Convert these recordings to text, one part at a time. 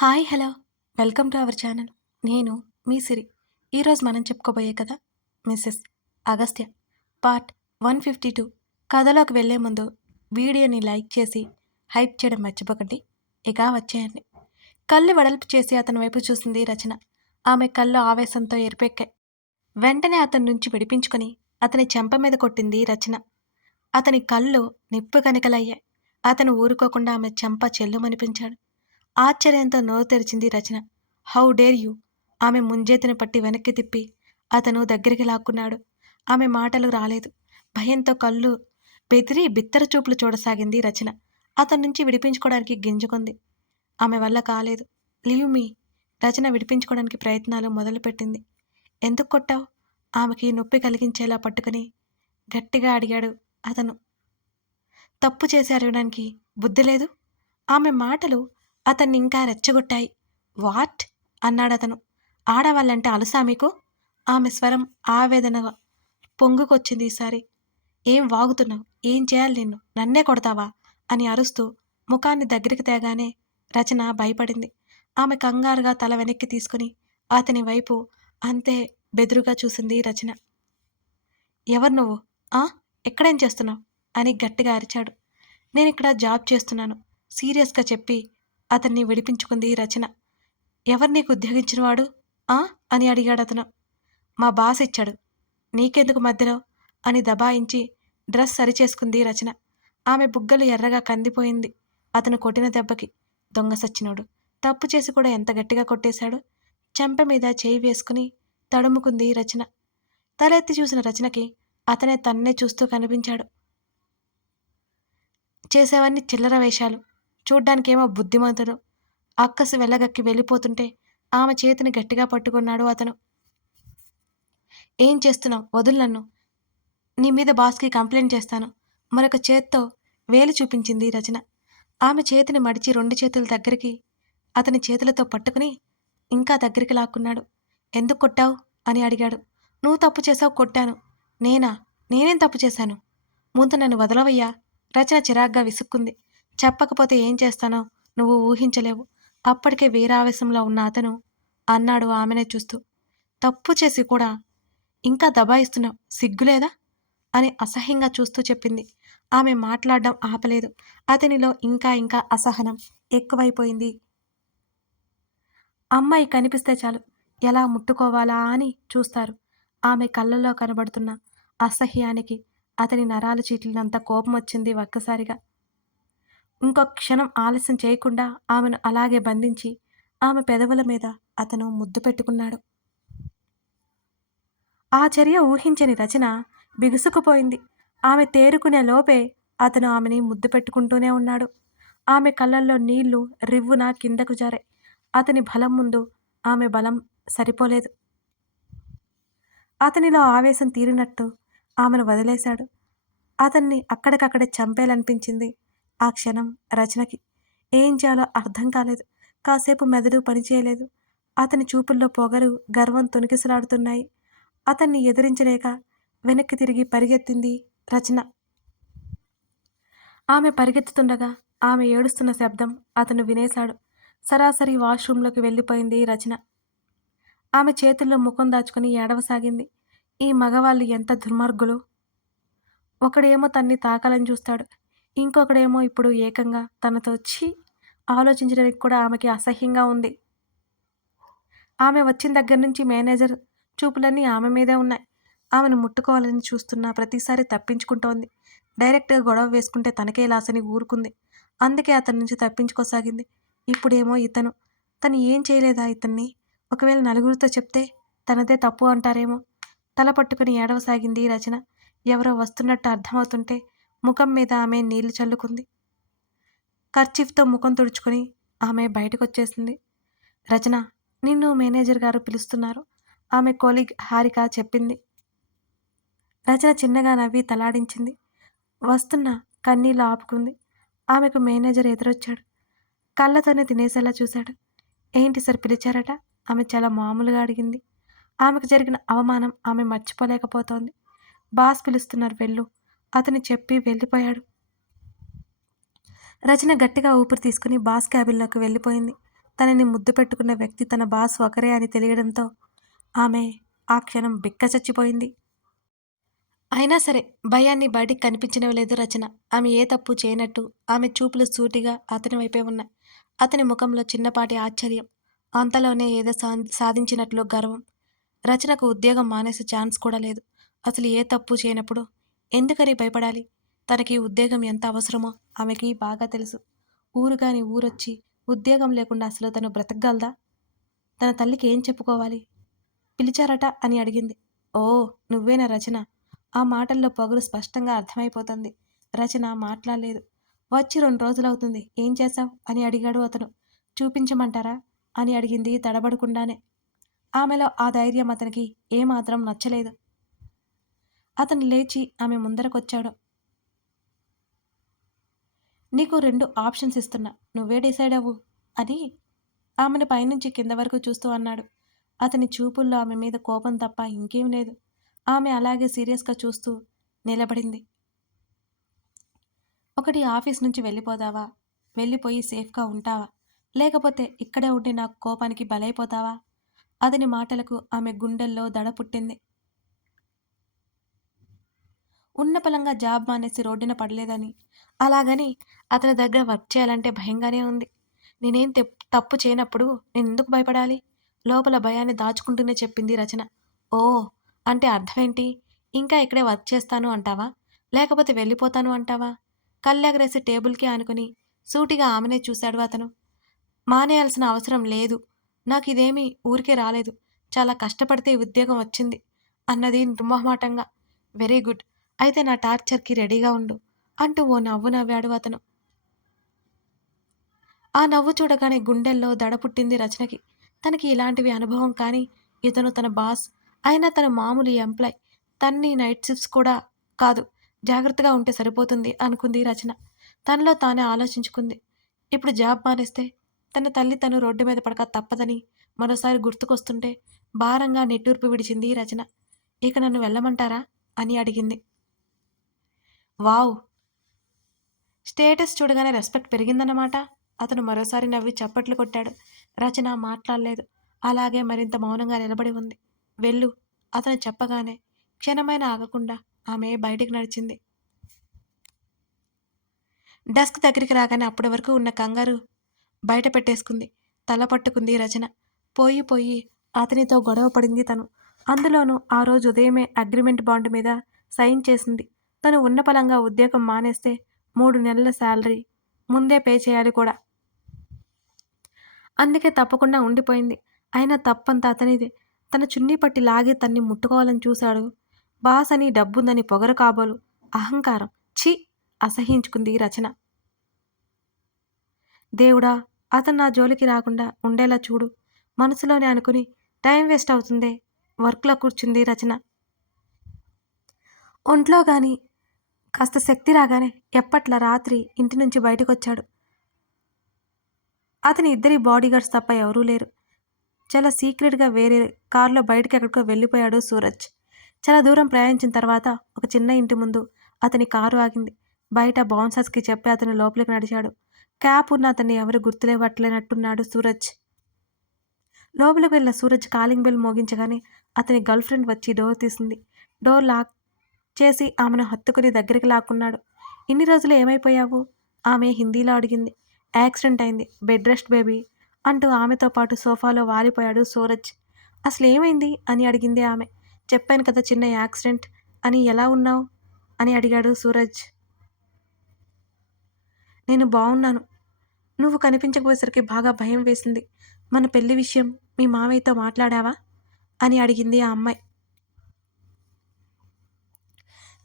Hi hello welcome to our channel. నేను మీ సిరి. ఈరోజు మనం చెప్పుకోబోయే కథ మిస్సెస్ అగస్త్య పార్ట్ 152. కథలోకి వెళ్ళే ముందు వీడియోని లైక్ చేసి హైప్ చేయడం మర్చిపోకండి. ఇక వచ్చేయండి. కళ్ళు వెడల్పు చేసి అతని వైపు చూసింది రచన. ఆమె కళ్ళు ఆవేశంతో ఎరిపెక్కాయి. వెంటనే అతని నుంచి విడిపించుకొని అతని చెంప మీద కొట్టింది రచన. అతని కళ్ళు నిప్పు కనికలయ్యాయి. అతను ఊరుకోకుండా ఆమె చెంప చెల్లుమనిపించాడు. ఆశ్చర్యంతో నోరు తెరిచింది రచన. How dare you! ఆమె ముంజేతిని పట్టి వెనక్కి తిప్పి అతను దగ్గరికి లాక్కున్నాడు. ఆమె మాటలు రాలేదు. భయంతో కళ్ళు బెదిరి బిత్తర చూపులు చూడసాగింది రచన. అతని నుంచి విడిపించుకోవడానికి గింజుకుంది. ఆమె వల్ల కాలేదు. Leave me! రచన విడిపించుకోవడానికి ప్రయత్నాలు మొదలుపెట్టింది. ఎందుకు కొట్టావు? ఆమెకి నొప్పి కలిగించేలా పట్టుకుని గట్టిగా అడిగాడు అతను. తప్పు చేసి అడగడానికి బుద్ధి లేదు? ఆమె మాటలు అతన్ని ఇంకా రెచ్చగొట్టాయి. వాట్? అన్నాడతను. ఆడవాళ్ళంటే అలుసా మీకు? ఆమె స్వరం ఆవేదనగా పొంగుకొచ్చింది ఈసారి. ఏం వాగుతున్నావు? ఏం చేయాలి నిన్ను? నన్నే కొడతావా? అని అరుస్తూ ముఖాన్ని దగ్గరికి తేగానే రచన భయపడింది. ఆమె కంగారుగా తల వెనక్కి తీసుకుని అతని వైపు అంతే బెదురుగా చూసింది రచన. ఎవరు నువ్వు? ఆ? ఎక్కడేం చేస్తున్నావు? అని గట్టిగా అరిచాడు. నేనిక్కడ జాబ్ చేస్తున్నాను సీరియస్గా చెప్పి అతన్ని విడిపించుకుంది రచన. ఎవరు నీకు ఉద్యోగించినవాడు? ఆ? అని అడిగాడతను. మా బాస్ ఇచ్చాడు. నీకెందుకు మధ్యలో? అని దబాయించి డ్రెస్ సరిచేసుకుంది రచన. ఆమె బుగ్గలు ఎర్రగా కందిపోయింది అతను కొట్టిన దెబ్బకి. దొంగ సచ్చినోడు. తప్పు చేసి కూడా ఎంత గట్టిగా కొట్టేశాడు. చెంప మీద చేయి వేసుకుని తడుముకుంది రచన. తలెత్తి చూసిన రచనకి అతనే తన్నే చూస్తూ కనిపించాడు. చేసేవన్నీ చిల్లర వేషాలు. చూడ్డానికేమో బుద్ధిమంతుడు. అక్కసు వెళ్ళగక్కి వెళ్ళిపోతుంటే ఆమె చేతిని గట్టిగా పట్టుకున్నాడు అతను. ఏం చేస్తున్నావు? వదులు నన్ను. నీ మీద బాస్కి కంప్లైంట్ చేస్తాను. మరొక చేత్తో వేలు చూపించింది రచన. ఆమె చేతిని మడిచి 2 చేతుల దగ్గరికి అతని చేతులతో పట్టుకుని ఇంకా దగ్గరికి లాక్కున్నాడు. ఎందుకు కొట్టావు? అని అడిగాడు. నువ్వు తప్పు చేసావు, కొట్టాను. నేనా? నేనేం తప్పు చేశాను? ముందు నన్ను వదలవయ్యా! రచన చిరాగ్గా విసుక్కుంది. చెప్పకపోతే ఏం చేస్తానో నువ్వు ఊహించలేవు. అప్పటికే వీరావేశంలో ఉన్న అతను అన్నాడు ఆమెనే చూస్తూ. తప్పు చేసి కూడా ఇంకా దబాయిస్తున్నావు, సిగ్గులేదా? అని అసహ్యంగా చూస్తూ చెప్పింది. ఆమె మాట్లాడడం ఆపలేదు. అతనిలో ఇంకా ఇంకా అసహనం ఎక్కువైపోయింది. అమ్మాయి కనిపిస్తే చాలు ఎలా ముట్టుకోవాలా అని చూస్తారు. ఆమె కళ్ళల్లో కనబడుతున్న అసహ్యానికి అతని నరాలు చీట్లినంత కోపం వచ్చింది ఒక్కసారిగా. ఇంకొక క్షణం ఆలస్యం చేయకుండా ఆమెను అలాగే బంధించి ఆమె పెదవుల మీద అతను ముద్దు పెట్టుకున్నాడు. ఆ చర్య ఊహించని రచన బిగుసుకుపోయింది. ఆమె తేరుకునే లోపే అతను ఆమెని ముద్దు పెట్టుకుంటూనే ఉన్నాడు. ఆమె కళ్ళల్లో నీళ్లు రివ్వున కిందకు జారాయి. అతని బలం ముందు ఆమె బలం సరిపోలేదు. అతనిలో ఆవేశం తీరినట్టు ఆమెను వదిలేశాడు. అతన్ని అక్కడికక్కడే చంపేయాలనిపించింది ఆ క్షణం రచనకి. ఏం చేయాలో అర్థం కాలేదు. కాసేపు మెదడు పనిచేయలేదు. అతని చూపుల్లో పొగరు, గర్వం తొణికిసలాడుతున్నాయి. అతన్ని ఎదిరించలేక వెనక్కి తిరిగి పరిగెత్తింది రచన. ఆమె పరిగెత్తుతుండగా ఆమె ఏడుస్తున్న శబ్దం అతను వినేశాడు. సరాసరి వాష్రూంలోకి వెళ్ళిపోయింది రచన. ఆమె చేతుల్లో ముఖం దాచుకుని ఏడవసాగింది. ఈ మగవాళ్ళు ఎంత దుర్మార్గులు! ఒకడేమో తన్ని తాకాలని చూస్తాడు. ఇంకొకడేమో ఇప్పుడు ఏకంగా తనతో ఛీ! ఆలోచించడానికి కూడా ఆమెకి అసహ్యంగా ఉంది. ఆమె వచ్చిన దగ్గర నుంచి మేనేజర్ చూపులన్నీ ఆమె మీదే ఉన్నాయి. ఆమెను ముట్టుకోవాలని చూస్తున్నా ప్రతిసారి తప్పించుకుంటోంది. డైరెక్ట్‌గా గొడవ వేసుకుంటే తనకే లాసని ఊరుకుంది. అందుకే అతని నుంచి తప్పించుకోసాగింది. ఇప్పుడేమో ఇతను. తను ఏం చేయలేదా ఇతన్ని? ఒకవేళ నలుగురితో చెప్తే తనదే తప్పు అంటారేమో! తల పట్టుకుని ఏడవసాగింది రచన. ఎవరో వస్తున్నట్టు అర్థమవుతుంటే ముఖం మీద ఆమె నీళ్లు చల్లుకుంది. కర్చీఫ్‌తో ముఖం తుడుచుకుని ఆమె బయటకొచ్చేసింది. రచన, నిన్ను మేనేజర్ గారు పిలుస్తున్నారు. ఆమె కొలీగ్ హారిక చెప్పింది. రచన చిన్నగా నవ్వి తలాడించింది. వస్తున్న కన్నీళ్లు ఆపుకుంది. ఆమెకు మేనేజర్ ఎదురొచ్చాడు. కళ్ళతోనే తినేసేలా చూశాడు. ఏంటి సార్ పిలిచారట? ఆమె చాలా మామూలుగా అడిగింది. ఆమెకు జరిగిన అవమానం ఆమె మర్చిపోలేకపోతోంది. బాస్ పిలుస్తున్నారు వెళ్ళు. అతను చెప్పి వెళ్ళిపోయాడు. రచన గట్టిగా ఊపిరి తీసుకుని బాస్ క్యాబిన్లోకి వెళ్ళిపోయింది. తనని ముద్దు పెట్టుకున్న వ్యక్తి తన బాస్ ఒకరే అని తెలియడంతో ఆమె ఆ క్షణం బిక్కచచ్చిపోయింది. అయినా సరే భయాన్ని బయటికి కనిపించనివ్వలేదు రచన. ఆమె ఏ తప్పు చేయనట్టు ఆమె చూపులు సూటిగా అతని వైపే ఉన్నాయి. అతని ముఖంలో చిన్నపాటి ఆశ్చర్యం. అంతలోనే ఏదో సాధించినట్లు గర్వం. రచనకు ఉద్యోగం మానేసే ఛాన్స్ కూడా లేదు. అసలు ఏ తప్పు చేయనప్పుడు ఎందుకని భయపడాలి? తనకి ఉద్యోగం ఎంత అవసరమో ఆమెకి బాగా తెలుసు. ఊరు కాని ఊరొచ్చి ఉద్యోగం లేకుండా అసలు తను బ్రతకగలదా? తన తల్లికి ఏం చెప్పుకోవాలి? పిలిచారట అని అడిగింది. ఓ, నువ్వేనా రచన? ఆ మాటల్లో పొగరు స్పష్టంగా అర్థమైపోతుంది. రచన మాట్లాడలేదు. వచ్చి 2 రోజులవుతుంది. ఏం చేశావు అని అడిగాడు అతను. చూపించమంటారా అని అడిగింది తడబడకుండానే. ఆమెలో ఆ ధైర్యం అతనికి ఏమాత్రం నచ్చలేదు. అతను లేచి ఆమె ముందరకొచ్చాడు. నీకు 2 ఆప్షన్స్ ఇస్తున్నా. నువ్వే డిసైడ్ అవ్వు అని ఆమెను పైనుంచి కింద వరకు చూస్తూ అన్నాడు. అతని చూపుల్లో ఆమె మీద కోపం తప్ప ఇంకేం లేదు. ఆమె అలాగే సీరియస్గా చూస్తూ నిలబడింది. ఒకటి ఆఫీస్ నుంచి వెళ్ళిపోతావా? వెళ్ళిపోయి సేఫ్గా ఉంటావా? లేకపోతే ఇక్కడే ఉండి నాకు కోపానికి బలైపోతావా? అతని మాటలకు ఆమె గుండెల్లో దడ పుట్టింది. ఉన్న పలంగా జాబ్ మానేసి రోడ్డున పడలేదని, అలాగని అతని దగ్గర వర్క్ చేయాలంటే భయంగానే ఉంది. నేనేం తప్పు చేయనప్పుడు నేనెందుకు భయపడాలి? లోపల భయాన్ని దాచుకుంటూనే చెప్పింది రచన. ఓ, అంటే అర్థమేంటి? ఇంకా ఇక్కడే వర్క్ చేస్తాను అంటావా? లేకపోతే వెళ్ళిపోతాను అంటావా? కళ్ళెగరేసి టేబుల్కి ఆనుకుని సూటిగా ఆమెనే చూశాడు అతను. మానేయాల్సిన అవసరం లేదు. నాకిదేమీ ఊరికే రాలేదు. చాలా కష్టపడితే ఈ ఉద్యోగం వచ్చింది అన్నది నిర్మొహమాటంగా. Very good. అయితే నా టార్చర్‌కి రెడీగా ఉండు అంటూ ఓ నవ్వు నవ్వాడు అతను. ఆ నవ్వు చూడగానే గుండెల్లో దడ పుట్టింది రచనకి. తనకి ఇలాంటివి అనుభవం కానీ, ఇతను తన బాస్. అయినా తను మామూలు ఎంప్లాయ్. తన్ని నైట్ షిఫ్ట్స్ కూడా కాదు. జాగ్రత్తగా ఉంటే సరిపోతుంది అనుకుంది రచన. తనలో తానే ఆలోచించుకుంది. ఇప్పుడు జాబ్ మానేస్తే తన తల్లి తను రోడ్డు మీద పడక తప్పదని మరోసారి గుర్తుకొస్తుంటే భారంగా నిట్టూర్పు విడిచింది రచన. ఇక నన్ను వెళ్ళమంటారా అని అడిగింది. వావ్! స్టేటస్ చూడగానే రెస్పెక్ట్ పెరిగిందన్నమాట. అతను మరోసారి నవ్వి చప్పట్లు కొట్టాడు. రచన మాట్లాడలేదు. అలాగే మరింత మౌనంగా నిలబడి ఉంది. వెళ్ళు అతను చెప్పగానే క్షణమైనా ఆగకుండా ఆమె బయటికి నడిచింది. డెస్క్ దగ్గరికి రాగానే అప్పటి వరకు ఉన్న కంగారు బయట పెట్టేసుకుంది. తల పట్టుకుంది రచన. పోయి పోయి అతనితో గొడవ పడింది తను. అందులోనూ ఆ రోజు ఉదయమే అగ్రిమెంట్ బాండ్ మీద సైన్ చేసింది. తను ఉన్న పలంగా ఉద్యోగం మానేస్తే 3 నెలల శాలరీ ముందే పే చేయాలి కూడా. అందుకే తప్పకుండా ఉండిపోయింది. అయినా తప్పంతా అతనిదే. తన చున్నీ పట్టి లాగి తన్ని ముట్టుకోవాలని చూశాడు. బాస్ అని, డబ్బుందని పొగరు కాబోలు. అహంకారం. ఛీ! అసహ్యించుకుంది రచన. దేవుడా! అతను నా జోలికి రాకుండా ఉండేలా చూడు మనసులోనే అనుకుని టైం వేస్ట్ అవుతుందే వర్క్లో కూర్చుంది రచన. ఒంట్లో గాని కాస్త శక్తి రాగానే ఎప్పట్లా రాత్రి ఇంటి నుంచి బయటకొచ్చాడు. అతని ఇద్దరి బాడీగార్డ్స్ తప్ప ఎవరూ లేరు. చాలా సీక్రెట్‌గా వేరే కార్‌లో బయటికెక్కడికో వెళ్ళిపోయాడు సూరజ్. చాలా దూరం ప్రయాణించిన తర్వాత ఒక చిన్న ఇంటి ముందు అతని కారు ఆగింది. బయట బౌన్సర్స్‌కి చెప్పి అతను లోపలికి నడిచాడు. క్యాప్ ఉన్న అతన్ని ఎవరు గుర్తుపట్టలేనట్టున్నాడు సూరజ్. లోపలికి వెళ్ళిన సూరజ్ కాలింగ్ బెల్ మోగించగానే అతని గర్ల్ ఫ్రెండ్ వచ్చి డోర్ తీసింది. డోర్ లాక్ చేసి ఆమెను హత్తుకుని దగ్గరికి లాక్కున్నాడు. ఇన్ని రోజులు ఏమైపోయావు? ఆమె హిందీలో అడిగింది. యాక్సిడెంట్ అయింది. బెడ్ రెస్ట్ బేబీ అంటూ ఆమెతో పాటు సోఫాలో వాలిపోయాడు సూరజ్. అసలేమైంది అని అడిగింది ఆమె. చెప్పాను కదా చిన్న యాక్సిడెంట్ అని. ఎలా ఉన్నావు అని అడిగాడు సూరజ్. నేను బావున్నాను. నువ్వు కనిపించకపోయేసరికి బాగా భయం వేసింది. మన పెళ్లి విషయం మీ మావయ్యతో మాట్లాడావా అని అడిగింది ఆ అమ్మాయి.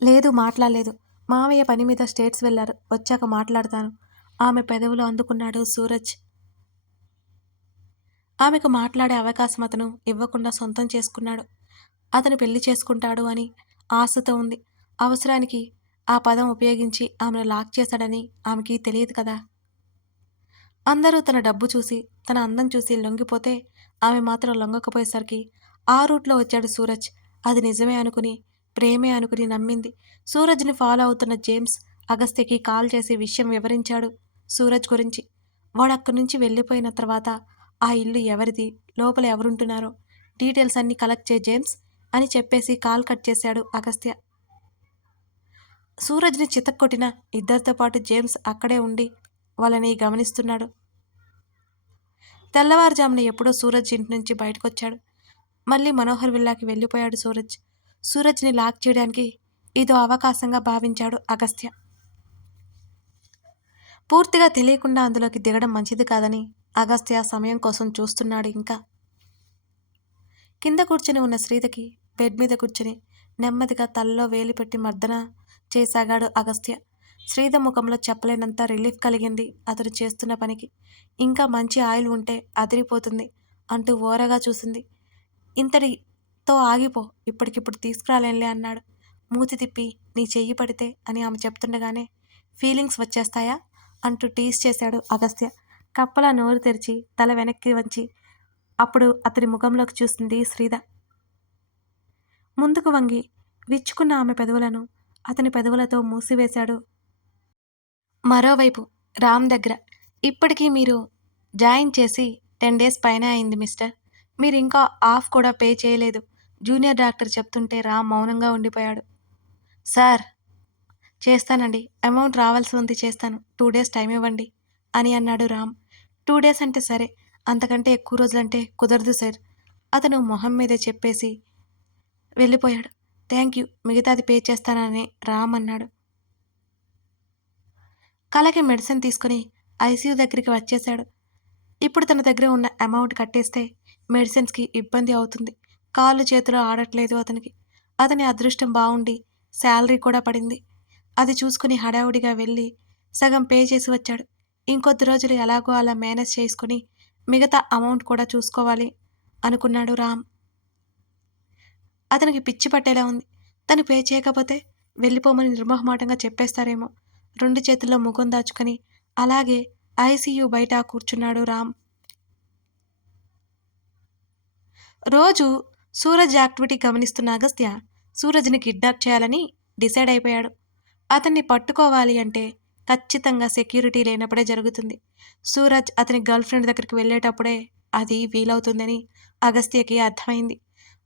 లేదు, మాట్లాడలేదు. మావయ్య పని మీద స్టేట్స్ వెళ్లారు. వచ్చాక మాట్లాడతాను. ఆమె పెదవులు అందుకున్నాడు సూరజ్. ఆమెకు మాట్లాడే అవకాశం అతను ఇవ్వకుండా సొంతం చేసుకున్నాడు. అతను పెళ్లి చేసుకుంటాడు అని ఆశతో ఉంది. అవసరానికి ఆ పదం ఉపయోగించి ఆమెను లాక్ చేశాడని ఆమెకి తెలియదు కదా. అందరూ తన డబ్బు చూసి, తన అందం చూసి లొంగిపోతే ఆమె మాత్రం లొంగకపోయేసరికి ఆ రూట్లో వచ్చాడు సూరజ్. అది నిజమే అనుకుని, ప్రేమే అనుకుని నమ్మింది. సూరజ్ని ఫాలో అవుతున్న జేమ్స్ అగస్త్యకి కాల్ చేసి విషయం వివరించాడు సూరజ్ గురించి. వాడు అక్కడి నుంచి వెళ్ళిపోయిన తర్వాత ఆ ఇల్లు ఎవరిది, లోపల ఎవరుంటున్నారో డీటెయిల్స్ అన్నీ కలెక్ట్ చేయి జేమ్స్ అని చెప్పేసి కాల్ కట్ చేశాడు అగస్త్య. సూరజ్ని చితక్కొట్టిన ఇద్దరితో పాటు జేమ్స్ అక్కడే ఉండి వాళ్ళని గమనిస్తున్నాడు. తెల్లవారుజామున ఎప్పుడో సూరజ్ ఇంటి నుంచి బయటకొచ్చాడు. మళ్ళీ మనోహర్ విల్లాకి వెళ్ళిపోయాడు సూరజ్. సూరజ్ని లాక్ చేయడానికి ఇదో అవకాశంగా భావించాడు అగస్త్య. పూర్తిగా తెలియకుండా అందులోకి దిగడం మంచిది కాదని అగస్త్య సమయం కోసం చూస్తున్నాడు. ఇంకా కింద కూర్చుని ఉన్న శ్రీతకి బెడ్ మీద కూర్చుని నెమ్మదిగా తలలో వేలి పెట్టి మర్దన చేసాగాడు అగస్త్య. శ్రీత ముఖంలో చెప్పలేనంత రిలీఫ్ కలిగింది అతడు చేస్తున్న పనికి. ఇంకా మంచి ఆయిల్ ఉంటే అదిరిపోతుంది అంటూ ఓరగా చూసింది. ఇంతటితో ఆగిపో, ఇప్పటికిప్పుడు తీసుకురాలేనులే అన్నాడు. మూతి తిప్పి నీ చెయ్యి పడితే అని ఆమె చెప్తుండగానే ఫీలింగ్స్ వచ్చేస్తాయా అంటూ టీస్ చేశాడు అగస్త్య. కప్పలా నోరు తెరిచి తల వెనక్కి వంచి అప్పుడు అతడి ముఖంలోకి చూసింది శ్రీద. ముందుకు వంగి విచ్చుకున్న ఆమె పెదవులను అతని పెదవులతో మూసివేశాడు. మరోవైపు రామ్ దగ్గర ఇప్పటికీ మీరు జాయిన్ చేసి 10 days పైన అయింది మిస్టర్. మీరు ఇంకా ఆఫ్ కూడా పే చేయలేదు జూనియర్ డాక్టర్ చెప్తుంటే రామ్ మౌనంగా ఉండిపోయాడు. సార్ చేస్తానండి, అమౌంట్ రావాల్సి ఉంది, చేస్తాను, 2 days టైం ఇవ్వండి అని అన్నాడు రామ్. 2 days అంటే సరే, అంతకంటే ఎక్కువ రోజులంటే కుదరదు సార్ అతను మొహం మీద చెప్పేసి వెళ్ళిపోయాడు. థ్యాంక్ యూ, మిగతాది పే చేస్తానని రామ్ అన్నాడు. కళకి మెడిసిన్ తీసుకుని ఐసీయూ దగ్గరికి వచ్చేశాడు. ఇప్పుడు తన దగ్గర ఉన్న అమౌంట్ కట్టేస్తే మెడిసిన్స్కి ఇబ్బంది అవుతుంది. కాళ్ళు చేతులు ఆడట్లేదు అతనికి. అతని అదృష్టం బాగుండి శాలరీ కూడా పడింది. అది చూసుకుని హడావుడిగా వెళ్ళి సగం పే చేసి వచ్చాడు. ఇంకొద్ది రోజులు ఎలాగో అలా మేనేజ్ చేసుకుని మిగతా అమౌంట్ కూడా చూసుకోవాలి అనుకున్నాడు రామ్. అతనికి పిచ్చి పట్టేలా ఉంది. తను పే చేయకపోతే వెళ్ళిపోమని నిర్మోహమాటంగా చెప్పేస్తారేమో. 2 చేతుల్లో ముఖం దాచుకొని అలాగే ఐసీయూ బయట కూర్చున్నాడు రామ్. రోజు సూరజ్ యాక్టివిటీ గమనిస్తున్న అగస్త్య సూరజ్ని కిడ్నాప్ చేయాలని డిసైడ్ అయిపోయాడు. అతన్ని పట్టుకోవాలి అంటే ఖచ్చితంగా సెక్యూరిటీ లేనప్పుడే జరుగుతుంది. సూరజ్ అతని గర్ల్ ఫ్రెండ్ దగ్గరికి వెళ్ళేటప్పుడే అది వీలవుతుందని అగస్త్యకి అర్థమైంది.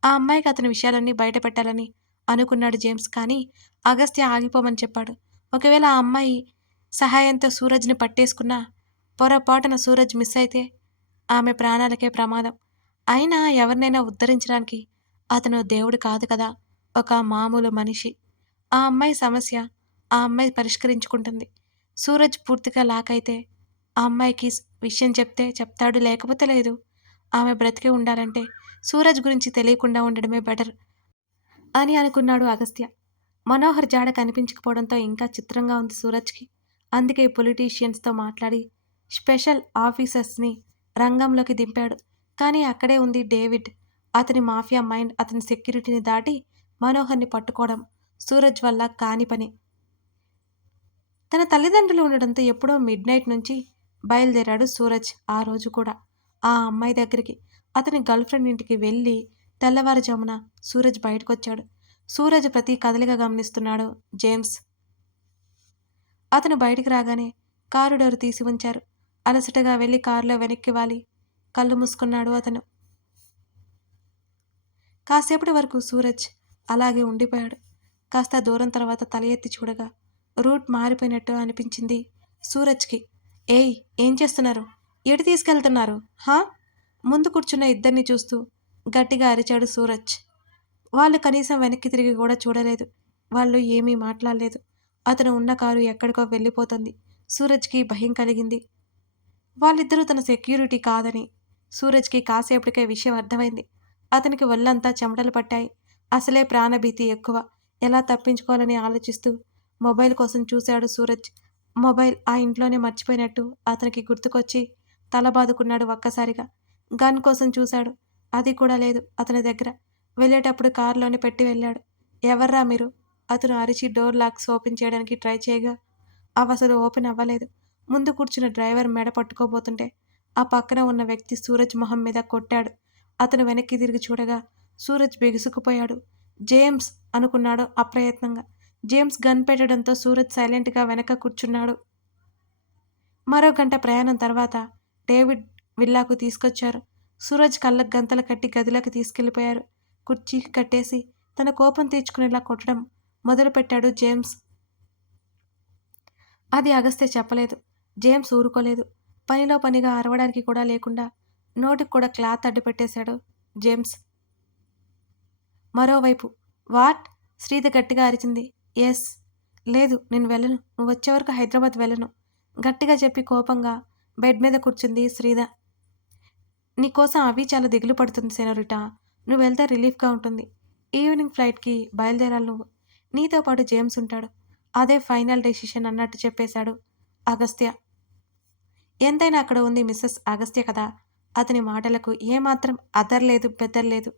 ఆ అమ్మాయికి అతని విషయాలన్నీ బయట పెట్టాలని అనుకున్నాడు జేమ్స్. కానీ అగస్త్య ఆగిపోమని చెప్పాడు. ఒకవేళ ఆ అమ్మాయి సహాయంతో సూరజ్ని పట్టేసుకున్నా పొరపాటున సూరజ్ మిస్ అయితే ఆమె ప్రాణాలకే ప్రమాదం. అయినా ఎవరినైనా ఉద్ధరించడానికి అతను దేవుడు కాదు కదా, ఒక మామూలు మనిషి. ఆ అమ్మాయి సమస్య ఆ అమ్మాయి పరిష్కరించుకుంటుంది. సూరజ్ పూర్తిగా లాక్ అయితే ఆ అమ్మాయికి విషయం చెప్తే చెప్తాడు, లేకపోతే లేదు. ఆమె బ్రతికి ఉండాలంటే సూరజ్ గురించి తెలియకుండా ఉండడమే బెటర్ అని అనుకున్నాడు అగస్త్య. మనోహర్ జాడ కనిపించకపోవడంతో ఇంకా చిత్రంగా ఉంది సూరజ్కి. అందుకే పొలిటీషియన్స్తో మాట్లాడి స్పెషల్ ఆఫీసర్స్ని రంగంలోకి దింపాడు. కానీ అక్కడే ఉంది డేవిడ్. అతని మాఫియా మైండ్ అతని సెక్యూరిటీని దాటి మనోహర్ని పట్టుకోవడం సూరజ్ వల్ల కాని పని. తన తల్లిదండ్రులు ఉండడంతో ఎప్పుడో మిడ్-నైట్ నుంచి బయలుదేరాడు సూరజ్. ఆ రోజు కూడా ఆ అమ్మాయి దగ్గరికి అతని గర్ల్ ఫ్రెండ్ ఇంటికి వెళ్ళి తెల్లవారుజామున సూరజ్ బయటకొచ్చాడు. సూరజ్ ప్రతి కదలిక గమనిస్తున్నాడు జేమ్స్. అతను బయటికి రాగానే కారు డోరు తీసి ఉంచారు. అలసటగా వెళ్ళి కారులో వెనక్కి వాలి కళ్ళు మూసుకున్నాడు అతను. కాసేపటి వరకు సూరజ్ అలాగే ఉండిపోయాడు. కాస్త దూరం తర్వాత తల ఎత్తి చూడగా రూట్ మారిపోయినట్టు అనిపించింది సూరజ్కి. ఏయ్, ఏం చేస్తున్నారు? ఎటు తీసుకెళ్తున్నారు? హా? ముందు కూర్చున్న ఇద్దరిని చూస్తూ గట్టిగా అరిచాడు సూరజ్. వాళ్ళు కనీసం వెనక్కి తిరిగి కూడా చూడలేదు. వాళ్ళు ఏమీ మాట్లాడలేదు. అతను ఉన్న కారు ఎక్కడికో వెళ్ళిపోతుంది. సూరజ్కి భయం కలిగింది. వాళ్ళిద్దరూ తన సెక్యూరిటీ కాదని సూరజ్కి కాసేపటికే విషయం అర్థమైంది. అతనికి ఒళ్ళంతా చెమటలు పట్టాయి. అసలే ప్రాణభీతి ఎక్కువ. ఎలా తప్పించుకోవాలని ఆలోచిస్తూ మొబైల్ కోసం చూశాడు సూరజ్. మొబైల్ ఆ ఇంట్లోనే మర్చిపోయినట్టు అతనికి గుర్తుకొచ్చి తల బాదుకున్నాడు ఒక్కసారిగా. గన్ కోసం చూశాడు. అది కూడా లేదు అతని దగ్గర. వెళ్ళేటప్పుడు కారులోనే పెట్టి వెళ్ళాడు. ఎవర్రా మీరు? అతను అరిచి డోర్ లాక్స్ ఓపెన్ చేయడానికి ట్రై చేయగా అవి అసలు ఓపెన్ అవ్వలేదు. ముందు కూర్చున్న డ్రైవర్ మెడ పట్టుకోబోతుంటే ఆ పక్కన ఉన్న వ్యక్తి సూరజ్ మొహం మీద కొట్టాడు. అతను వెనక్కి తిరిగి చూడగా సూరజ్ బిగుసుకుపోయాడు. జేమ్స్ అనుకున్నాడు అప్రయత్నంగా. జేమ్స్ గన్ పెట్టడంతో సూరజ్ సైలెంట్గా వెనక కూర్చున్నాడు. మరో గంట ప్రయాణం తర్వాత డేవిడ్ విల్లాకు తీసుకొచ్చారు. సూరజ్ కళ్ళకు గంతలు కట్టి గదిలోకి తీసుకెళ్ళిపోయారు. కుర్చీకి కట్టేసి తన కోపం తీర్చుకునేలా కొట్టడం మొదలుపెట్టాడు జేమ్స్. అది అగస్త్య చెప్పలేదు. జేమ్స్ ఊరుకోలేదు. పనిలో పనిగా అరవడానికి కూడా లేకుండా నోటికి కూడా క్లాత్ అడ్డుపెట్టేశాడు జేమ్స్. మరోవైపు వాట్? శ్రీద గట్టిగా అరిచింది. ఎస్. లేదు, నేను వెళ్ళను. నువ్వు వచ్చే వరకు హైదరాబాద్ వెళ్ళను గట్టిగా చెప్పి కోపంగా బెడ్ మీద కూర్చుంది శ్రీద. నీకోసం అవి చాలా దిగులు పడుతుంది సెనోరిటా. నువ్వు వెళ్తే రిలీఫ్గా ఉంటుంది. ఈవినింగ్ ఫ్లైట్కి బయలుదేరాలి నువ్వు. నీతో పాటు జేమ్స్ ఉంటాడు. అదే ఫైనల్ డెసిషన్ అన్నట్టు చెప్పేశాడు అగస్త్య. ఎంతైనా అక్కడ ఉంది మిస్సెస్ అగస్త్య కదా. అతని మాటలకు ఏమాత్రం అదర్లేదు బెదర్లేదు.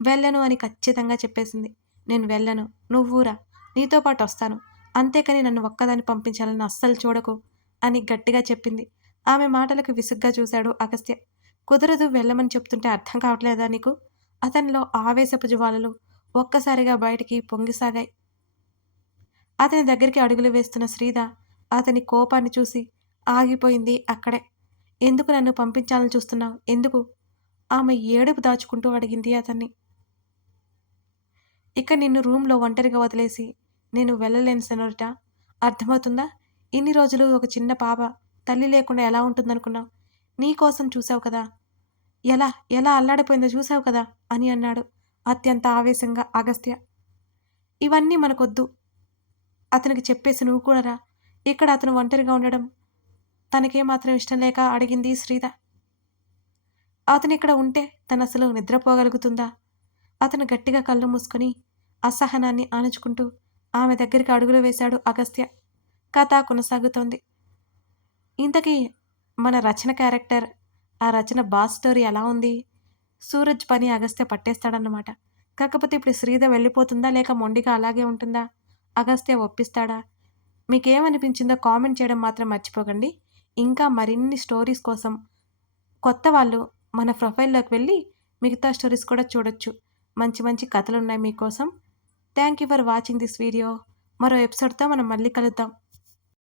వెళ్ళను అని ఖచ్చితంగా చెప్పేసింది. నేను వెళ్ళను, నువ్వురా, నీతో పాటు వస్తాను, అంతేకాని నన్ను ఒక్కదాన్ని పంపించాలని అస్సలు చూడకు అని గట్టిగా చెప్పింది. ఆమె మాటలకు విసుగ్గా చూశాడు అగస్త్య. కుదరదు, వెళ్ళమని చెప్తుంటే అర్థం కావట్లేదా నీకు? అతనిలో ఆవేశపు జ్వాలలు ఒక్కసారిగా బయటికి పొంగిసాగాయి. అతని దగ్గరికి అడుగులు వేస్తున్న శ్రీద అతని కోపాన్ని చూసి ఆగిపోయింది అక్కడే. ఎందుకు నన్ను పంపించాలని చూస్తున్నావు? ఎందుకు? ఆమె ఏడుపు దాచుకుంటూ అడిగింది అతన్ని. ఇక నిన్ను రూమ్లో ఒంటరిగా వదిలేసి నేను వెళ్ళలేను సెనోరిటా. అర్థమవుతుందా? ఇన్ని రోజులు ఒక చిన్న పాప తల్లి లేకుండా ఎలా ఉంటుందనుకున్నావు? నీ కోసం చూసావు కదా, ఎలా ఎలా అల్లాడిపోయిందో చూసావు కదా అని అన్నాడు అత్యంత ఆవేశంగా అగస్త్య. ఇవన్నీ మనకొద్దు. అతనికి చెప్పేసి నువ్వు కూడా రా. ఇక్కడ అతను ఒంటరిగా ఉండడం తనకేమాత్రం ఇష్టం లేక అడిగింది శ్రీద. అతనిక్కడ ఉంటే తను అసలు నిద్రపోగలుగుతుందా? అతను గట్టిగా కళ్ళు మూసుకొని అసహనాన్ని ఆనుచుకుంటూ ఆమె దగ్గరికి అడుగులు వేశాడు అగస్త్య. కథ కొనసాగుతోంది. ఇంతకీ మన రచన క్యారెక్టర్, ఆ రచన బాస్ స్టోరీ ఎలా ఉంది? సూరజ్ పని అగస్త్య పట్టేస్తాడన్నమాట. కాకపోతే ఇప్పుడు శ్రీద వెళ్ళిపోతుందా లేక మొండిగా అలాగే ఉంటుందా? అగస్త్య ఒప్పిస్తాడా? మీకేమనిపించిందో కామెంట్ చేయడం మాత్రం మర్చిపోకండి. ఇంకా మరిన్ని స్టోరీస్ కోసం కొత్త వాళ్ళు మన ప్రొఫైల్లోకి వెళ్ళి మిగతా స్టోరీస్ కూడా చూడొచ్చు. మంచి మంచి కథలు ఉన్నాయి మీకోసం. Thank you for watching this video. మరో ఎపిసోడ్తో మనం మళ్ళీ కలుద్దాం.